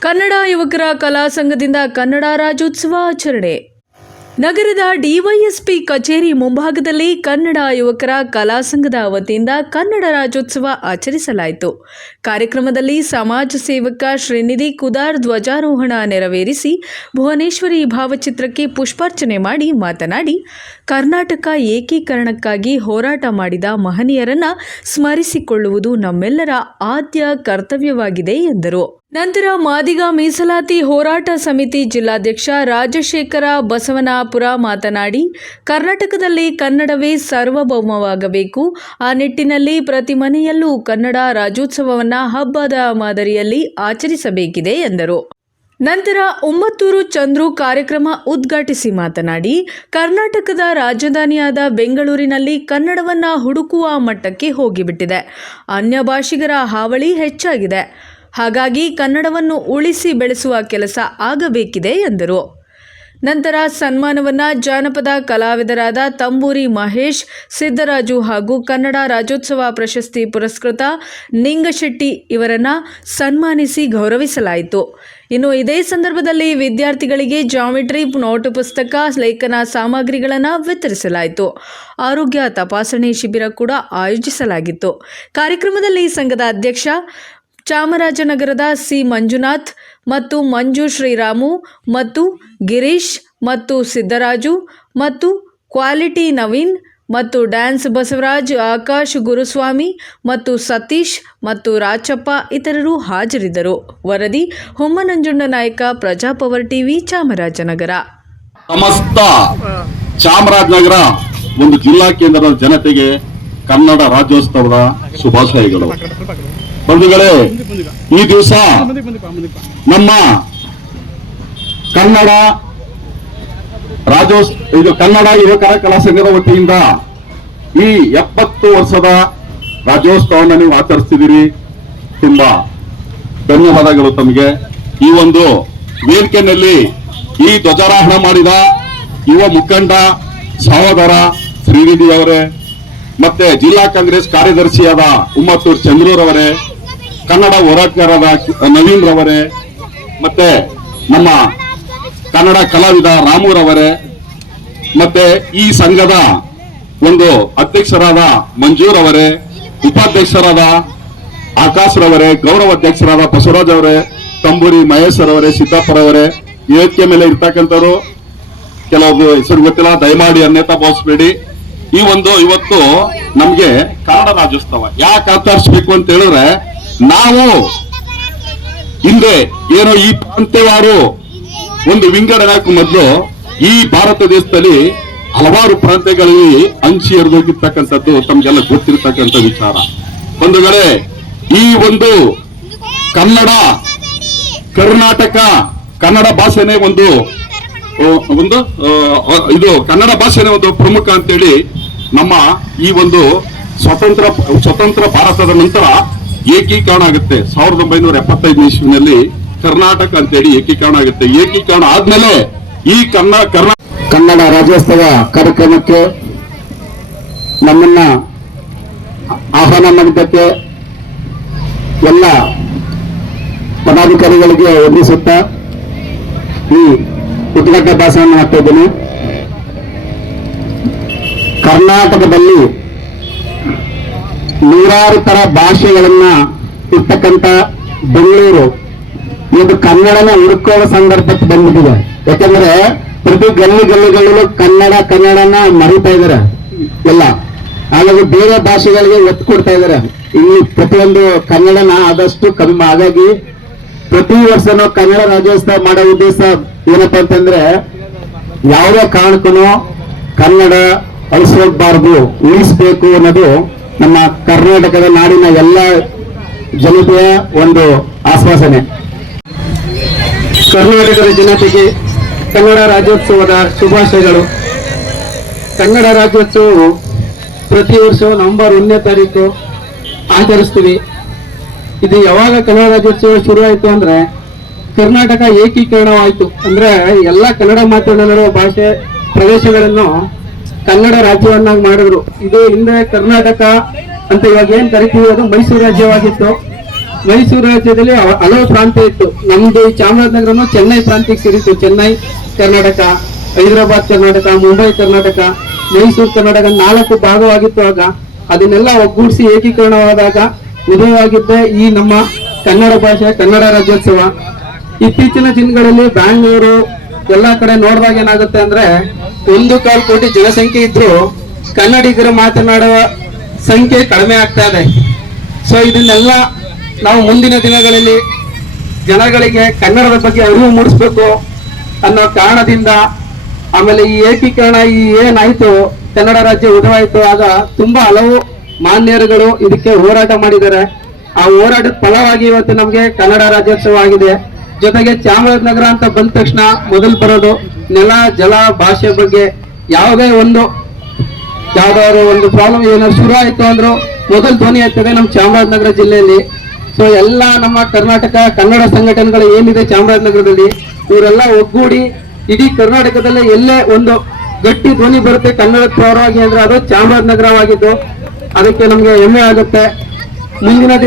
ಕನ್ನಡ ಯುವಕರ ಕಲಾ ಸಂಘದಿಂದ ಕನ್ನಡ ರಾಜ್ಯೋತ್ಸವ ಆಚರಣೆ. ನಗರದ ಡಿವೈಎಸ್ಪಿ ಕಚೇರಿ ಮುಂಭಾಗದಲ್ಲಿ ಕನ್ನಡ ಯುವಕರ ಕಲಾ ಸಂಘದ ವತಿಯಿಂದ ಕನ್ನಡ ರಾಜ್ಯೋತ್ಸವ ಆಚರಿಸಲಾಯಿತು. ಕಾರ್ಯಕ್ರಮದಲ್ಲಿ ಸಮಾಜ ಸೇವಕ ಶ್ರೀನಿಧಿ ಕುದಾರ್ ಧ್ವಜಾರೋಹಣ ನೆರವೇರಿಸಿ ಭುವನೇಶ್ವರಿ ಭಾವಚಿತ್ರಕ್ಕೆ ಪುಷ್ಪಾರ್ಚನೆ ಮಾಡಿ ಮಾತನಾಡಿ, ಕರ್ನಾಟಕ ಏಕೀಕರಣಕ್ಕಾಗಿ ಹೋರಾಟ ಮಾಡಿದ ಮಹನೀಯರನ್ನ ಸ್ಮರಿಸಿಕೊಳ್ಳುವುದು ನಮ್ಮೆಲ್ಲರ ಆದ್ಯ ಕರ್ತವ್ಯವಾಗಿದೆ ಎಂದರು. ನಂತರ ಮಾದಿಗ ಮೀಸಲಾತಿ ಹೋರಾಟ ಸಮಿತಿ ಜಿಲ್ಲಾಧ್ಯಕ್ಷ ರಾಜಶೇಖರ ಬಸವನಾಪುರ ಮಾತನಾಡಿ, ಕರ್ನಾಟಕದಲ್ಲಿ ಕನ್ನಡವೇ ಸಾರ್ವಭೌಮವಾಗಬೇಕು. ಆ ನಿಟ್ಟಿನಲ್ಲಿ ಪ್ರತಿ ಮನೆಯಲ್ಲೂ ಕನ್ನಡ ರಾಜ್ಯೋತ್ಸವವನ್ನು ಹಬ್ಬದ ಮಾದರಿಯಲ್ಲಿ ಆಚರಿಸಬೇಕಿದೆ ಎಂದರು. ನಂತರ ಉಮ್ಮತ್ತೂರು ಚಂದ್ರು ಕಾರ್ಯಕ್ರಮ ಉದ್ಘಾಟಿಸಿ ಮಾತನಾಡಿ, ಕರ್ನಾಟಕದ ರಾಜಧಾನಿಯಾದ ಬೆಂಗಳೂರಿನಲ್ಲಿ ಕನ್ನಡವನ್ನ ಹುಡುಕುವ ಮಟ್ಟಕ್ಕೆ ಹೋಗಿಬಿಟ್ಟಿದೆ. ಅನ್ಯ ಭಾಷಿಗರ ಹಾವಳಿ ಹೆಚ್ಚಾಗಿದೆ. ಹಾಗಾಗಿ ಕನ್ನಡವನ್ನು ಉಳಿಸಿ ಬೆಳೆಸುವ ಕೆಲಸ ಆಗಬೇಕಿದೆ ಎಂದರು. ನಂತರ ಸನ್ಮಾನವನ್ನ ಜಾನಪದ ಕಲಾವಿದರಾದ ತಂಬೂರಿ ಮಹೇಶ್, ಸಿದ್ದರಾಜು ಹಾಗೂ ಕನ್ನಡ ರಾಜ್ಯೋತ್ಸವ ಪ್ರಶಸ್ತಿ ಪುರಸ್ಕೃತ ನಿಂಗಶೆಟ್ಟಿ ಇವರನ್ನ ಸನ್ಮಾನಿಸಿ ಗೌರವಿಸಲಾಯಿತು. ಇನ್ನು ಇದೇ ಸಂದರ್ಭದಲ್ಲಿ ವಿದ್ಯಾರ್ಥಿಗಳಿಗೆ ಜಾಮಿಟ್ರಿ ನೋಟ್ ಪುಸ್ತಕ, ಲೇಖನ ಸಾಮಗ್ರಿಗಳನ್ನು ವಿತರಿಸಲಾಯಿತು. ಆರೋಗ್ಯ ತಪಾಸಣೆ ಶಿಬಿರ ಕೂಡ ಆಯೋಜಿಸಲಾಗಿತ್ತು. ಕಾರ್ಯಕ್ರಮದಲ್ಲಿ ಸಂಘದ ಅಧ್ಯಕ್ಷ ಚಾಮರಾಜನಗರದ ಸಿ ಮಂಜುನಾಥ್ ಮತ್ತು ಮಂಜು ಶ್ರೀರಾಮು ಮತ್ತು ಗಿರೀಶ್ ಮತ್ತು ಸಿದ್ದರಾಜು ಮತ್ತು ಕ್ವಾಲಿಟಿ ನವೀನ್ ಮತ್ತು ಡ್ಯಾನ್ಸ್ ಬಸವರಾಜ್, ಆಕಾಶ್ ಗುರುಸ್ವಾಮಿ ಮತ್ತು ಸತೀಶ್ ಮತ್ತು ರಾಚಪ್ಪ ಇತರರು ಹಾಜರಿದ್ದರು. ವರದಿ ಹೊಮ್ಮನಂಜುಂಡ ನಾಯಕ ಪ್ರಜಾಪವರ್ ಟಿವಿ, ಚಾಮರಾಜನಗರ. ಸಮಸ್ತ ಚಾಮರಾಜನಗರ ಒಂದು ಜಿಲ್ಲಾ ಕೇಂದ್ರದ ಜನತೆಗೆ ಕನ್ನಡ ರಾಜ್ಯೋತ್ಸವದ ಶುಭಾಶಯಗಳು. ಬಂಧುಗಳೇ, ಈ ದಿವಸ ನಮ್ಮ ಕನ್ನಡ ರಾಜ್ಯೋತ್ಸ ಇದು ಕನ್ನಡ ಯುವಕರ ಕಲಾ ಸಂಘದ ವತಿಯಿಂದ ಈ ಎಪ್ಪತ್ತು ವರ್ಷದ ರಾಜ್ಯೋತ್ಸವವನ್ನು ನೀವು ಆಚರಿಸ್ತಿದ್ದೀರಿ. ತುಂಬಾ ಧನ್ಯವಾದಗಳು ತಮಗೆ. ಈ ಒಂದು ವೇದಿಕೆಯಲ್ಲಿ ಈ ಧ್ವಜಾರೋಹಣ ಮಾಡಿದ ಯುವ ಮುಖಂಡ ಸಹೋದರ ಶ್ರೀನಿಧಿ ಅವರೇ, ಮತ್ತೆ ಜಿಲ್ಲಾ ಕಾಂಗ್ರೆಸ್ ಕಾರ್ಯದರ್ಶಿಯಾದ ಉಮ್ಮತ್ತೂರ್ ಚಂದ್ರೂರವರೇ ಕನ್ನಡ ಹೋರಾಟಗಾರರಾದ ನವೀನ್ ರವರೇ, ಮತ್ತೆ ನಮ್ಮ ಕನ್ನಡ ಕಲಾವಿದ ರಾಮುರವರೇ ಮತ್ತೆ ಈ ಸಂಘದ ಒಂದು ಅಧ್ಯಕ್ಷರಾದ ಮಂಜೂರ್ ಅವರೇ ಉಪಾಧ್ಯಕ್ಷರಾದ ಆಕಾಶ್ ರವರೇ, ಗೌರವ ಅಧ್ಯಕ್ಷರಾದ ಬಸವರಾಜ್ ಅವರೇ, ತಂಬೂರಿ ಮಹೇಶ್ ಅವರೇ ಸಿದ್ದಾಪುರವರೇ ವೇದಿಕೆ ಮೇಲೆ ಇರ್ತಕ್ಕಂಥವ್ರು? ಕೆಲವೊಬ್ಬರು ಹೆಸರು ಗೊತ್ತಿಲ್ಲ, ದಯಮಾಡಿ ಅನ್ಯತಾ ಭಾವಿಸ್ಬೇಡಿ. ಈ ಒಂದು ಇವತ್ತು ನಮ್ಗೆ ಕನ್ನಡ ರಾಜ್ಯೋತ್ಸವ ಯಾಕೆ ಆಚರಿಸ್ಬೇಕು ಅಂತ ಹೇಳಿದ್ರೆ ನಾವು ಹಿಂದೆ ಏನೋ ಈ ಪ್ರಾಂತ್ಯವಾರು ಒಂದು ವಿಂಗಡಣೆ ಹಾಕೋ ಮೊದಲು ಈ ಭಾರತ ದೇಶದಲ್ಲಿ ಹಲವಾರು ಪ್ರಾಂತ್ಯಗಳಲ್ಲಿ ಹಂಚಿ ಹರಿದೋಗಿರ್ತಕ್ಕಂಥದ್ದು ತಮ್ಗೆಲ್ಲ ಗೊತ್ತಿರ್ತಕ್ಕಂಥ ವಿಚಾರ. ಒಂದು ವೇಳೆ ಈ ಒಂದು ಕನ್ನಡ, ಕರ್ನಾಟಕ, ಕನ್ನಡ ಭಾಷೆನೇ ಒಂದು ಒಂದು ಇದು ಕನ್ನಡ ಭಾಷೆನೇ ಒಂದು ಪ್ರಮುಖ ಅಂತೇಳಿ ನಮ್ಮ ಈ ಒಂದು ಸ್ವತಂತ್ರ ಸ್ವತಂತ್ರ ಭಾರತದ ನಂತರ ಏಕೀಕರಣ ಆಗುತ್ತೆ. ಸಾವಿರದ ಒಂಬೈನೂರ ಎಪ್ಪತ್ತೈದು ಇಸ್ವಿನಲ್ಲಿ ಕರ್ನಾಟಕ ಅಂತೇಳಿ ಏಕೀಕರಣ ಆಗುತ್ತೆ. ಏಕೀಕರಣ ಆದ್ಮೇಲೆ ಈ ಕನ್ನಡ ಕರ್ನಾ ಕನ್ನಡ ರಾಜ್ಯೋತ್ಸವ ಕಾರ್ಯಕ್ರಮಕ್ಕೆ ನಮ್ಮನ್ನ ಆಹ್ವಾನ ಮಾಡಿದ್ದಕ್ಕೆ ಎಲ್ಲ ಪದಾಧಿಕಾರಿಗಳಿಗೆ ವಂದಿಸುತ್ತಾ ಈ ಉದ್ಘಾಟನಾ ಭಾಷಣ ಮಾಡ್ತಾ ಇದ್ದೇನೆ. ಕರ್ನಾಟಕದಲ್ಲಿ ನೂರಾರು ತರ ಭಾಷೆಗಳನ್ನ ಇರ್ತಕ್ಕಂಥ ಬೆಂಗಳೂರು. ಇದು ಕನ್ನಡನ ಹುಡುಕುವ ಸಂದರ್ಭಕ್ಕೆ ಬಂದ್ಬಿಟ್ಟಿದೆ. ಯಾಕಂದ್ರೆ ಪ್ರತಿ ಗಲ್ಲಿ ಗಲ್ಲಿಗಳಲ್ಲೂ ಕನ್ನಡ, ಕನ್ನಡನ ಮರಿತಾ ಇದಾರೆ ಎಲ್ಲ. ಹಾಗಾಗಿ ಬೇರೆ ಭಾಷೆಗಳಿಗೆ ಒತ್ತು ಕೊಡ್ತಾ ಇದಾರೆ ಇಲ್ಲಿ ಪ್ರತಿಯೊಂದು ಕನ್ನಡನ ಆದಷ್ಟು ಕಮ್ಮಿ. ಹಾಗಾಗಿ ಪ್ರತಿ ವರ್ಷನೂ ಕನ್ನಡ ರಾಜ್ಯೋತ್ಸವ ಮಾಡೋ ಉದ್ದೇಶ ಏನಪ್ಪ ಅಂತಂದ್ರೆ ಯಾವುದೇ ಕಾರಣಕ್ಕೂ ಕನ್ನಡ ಅಳಿಸೋಗ್ಬಾರ್ದು ಉಳಿಸ್ಬೇಕು ಅನ್ನೋದು ನಮ್ಮ ಕರ್ನಾಟಕದ ನಾಡಿನ ಎಲ್ಲ ಜನತೆಯ ಒಂದು ಆಶ್ವಾಸನೆ ಕರ್ನಾಟಕದ ಜನತೆಗೆ ಕನ್ನಡ ರಾಜ್ಯೋತ್ಸವದ ಶುಭಾಶಯಗಳು. ಕನ್ನಡ ರಾಜ್ಯೋತ್ಸವವು ಪ್ರತಿ ವರ್ಷ ನವೆಂಬರ್ ಒಂದನೇ ತಾರೀಕು ಆಚರಿಸ್ತೀವಿ. ಇದು ಯಾವಾಗ ಕನ್ನಡ ರಾಜ್ಯೋತ್ಸವ ಶುರುವಾಯಿತು ಅಂದರೆ ಕರ್ನಾಟಕ ಏಕೀಕರಣವಾಯಿತು. ಅಂದರೆ ಎಲ್ಲ ಕನ್ನಡ ಮಾತನಾಡುವ ಭಾಷೆ ಪ್ರದೇಶಗಳನ್ನು ಕನ್ನಡ ರಾಜ್ಯವನ್ನಾಗಿ ಮಾಡಿದ್ರು. ಇದು ಹಿಂದೆ ಕರ್ನಾಟಕ ಅಂತ ಇವಾಗ ಏನ್ ಕರಿತೀವಿ ಅದು ಮೈಸೂರು ರಾಜ್ಯವಾಗಿತ್ತು. ಮೈಸೂರು ರಾಜ್ಯದಲ್ಲಿ ಹಲವು ಪ್ರಾಂತ್ಯ ಇತ್ತು. ನಮ್ದು ಚಾಮರಾಜನಗರನು ಚೆನ್ನೈ ಪ್ರಾಂತ್ಯಕ್ಕೆ ಸೇರಿತ್ತು ಚೆನ್ನೈ, ಕರ್ನಾಟಕ, ಹೈದರಾಬಾದ್ ಕರ್ನಾಟಕ, ಮುಂಬೈ ಕರ್ನಾಟಕ, ಮೈಸೂರು ಕರ್ನಾಟಕ ನಾಲ್ಕು ಭಾಗವಾಗಿತ್ತು ಆಗ. ಅದನ್ನೆಲ್ಲ ಒಗ್ಗೂಡಿಸಿ ಏಕೀಕರಣವಾದಾಗ ಉದಯವಾಗಿದ್ದ ಈ ನಮ್ಮ ಕನ್ನಡ ಭಾಷೆ, ಕನ್ನಡ ರಾಜ್ಯೋತ್ಸವ. ಇತ್ತೀಚಿನ ದಿನಗಳಲ್ಲಿ ಬ್ಯಾಂಗ್ಳೂರು ಎಲ್ಲಾ ಕಡೆ ನೋಡಿದಾಗ ಏನಾಗುತ್ತೆ ಅಂದ್ರೆ ಒಂದು ಕಾಲು ಕೋಟಿ ಜನಸಂಖ್ಯೆ ಇದ್ರು ಕನ್ನಡಿಗರು ಮಾತನಾಡುವ ಸಂಖ್ಯೆ ಕಡಿಮೆ ಆಗ್ತಾ ಇದೆ. ಸೊ ಇದನ್ನೆಲ್ಲ ನಾವು ಮುಂದಿನ ದಿನಗಳಲ್ಲಿ ಜನಗಳಿಗೆ ಕನ್ನಡದ ಬಗ್ಗೆ ಅರಿವು ಮೂಡಿಸ್ಬೇಕು ಅನ್ನೋ ಕಾರಣದಿಂದ ಆಮೇಲೆ ಈ ಏಕೀಕರಣ ಈ ಏನಾಯ್ತು ಕನ್ನಡ ರಾಜ್ಯ ಉದವಾಯಿತು, ಆಗ ತುಂಬಾ ಹಲವು ಮಾನ್ಯರುಗಳು ಇದಕ್ಕೆ ಹೋರಾಟ ಮಾಡಿದ್ದಾರೆ. ಆ ಹೋರಾಟದ ಫಲವಾಗಿ ಇವತ್ತು ನಮಗೆ ಕನ್ನಡ ರಾಜ್ಯೋತ್ಸವ ಆಗಿದೆ. ಜೊತೆಗೆ ಚಾಮರಾಜನಗರ ಅಂತ ಬಂದ ತಕ್ಷಣ ಮೊದಲು ಬರೋದು ನೆಲ, ಜಲ, ಭಾಷೆ ಬಗ್ಗೆ ಯಾವುದೇ ಒಂದು ಯಾವ್ದಾದ್ರು ಒಂದು ಪ್ರಾಬ್ಲಮ್ ಏನಾದ್ರು ಶುರು ಆಯ್ತು ಅಂದ್ರು ಮೊದಲು ಧ್ವನಿ ಆಗ್ತದೆ ನಮ್ಮ ಚಾಮರಾಜನಗರ ಜಿಲ್ಲೆಯಲ್ಲಿ. ಸೊ ಎಲ್ಲ ನಮ್ಮ ಕರ್ನಾಟಕ, ಕನ್ನಡ ಸಂಘಟನೆಗಳು ಏನಿದೆ ಚಾಮರಾಜನಗರದಲ್ಲಿ, ಇವರೆಲ್ಲ ಒಗ್ಗೂಡಿ ಇಡೀ ಕರ್ನಾಟಕದಲ್ಲೇ ಎಲ್ಲೇ ಒಂದು ಗಟ್ಟಿ ಧ್ವನಿ ಬರುತ್ತೆ ಕನ್ನಡ ಪರವಾಗಿ ಅಂದ್ರೆ ಅದು ಚಾಮರಾಜನಗರವಾಗಿದ್ದು. ಅದಕ್ಕೆ ನಮ್ಗೆ ಹೆಮ್ಮೆ ಆಗುತ್ತೆ. ಮುಂದಿನ ದಿನ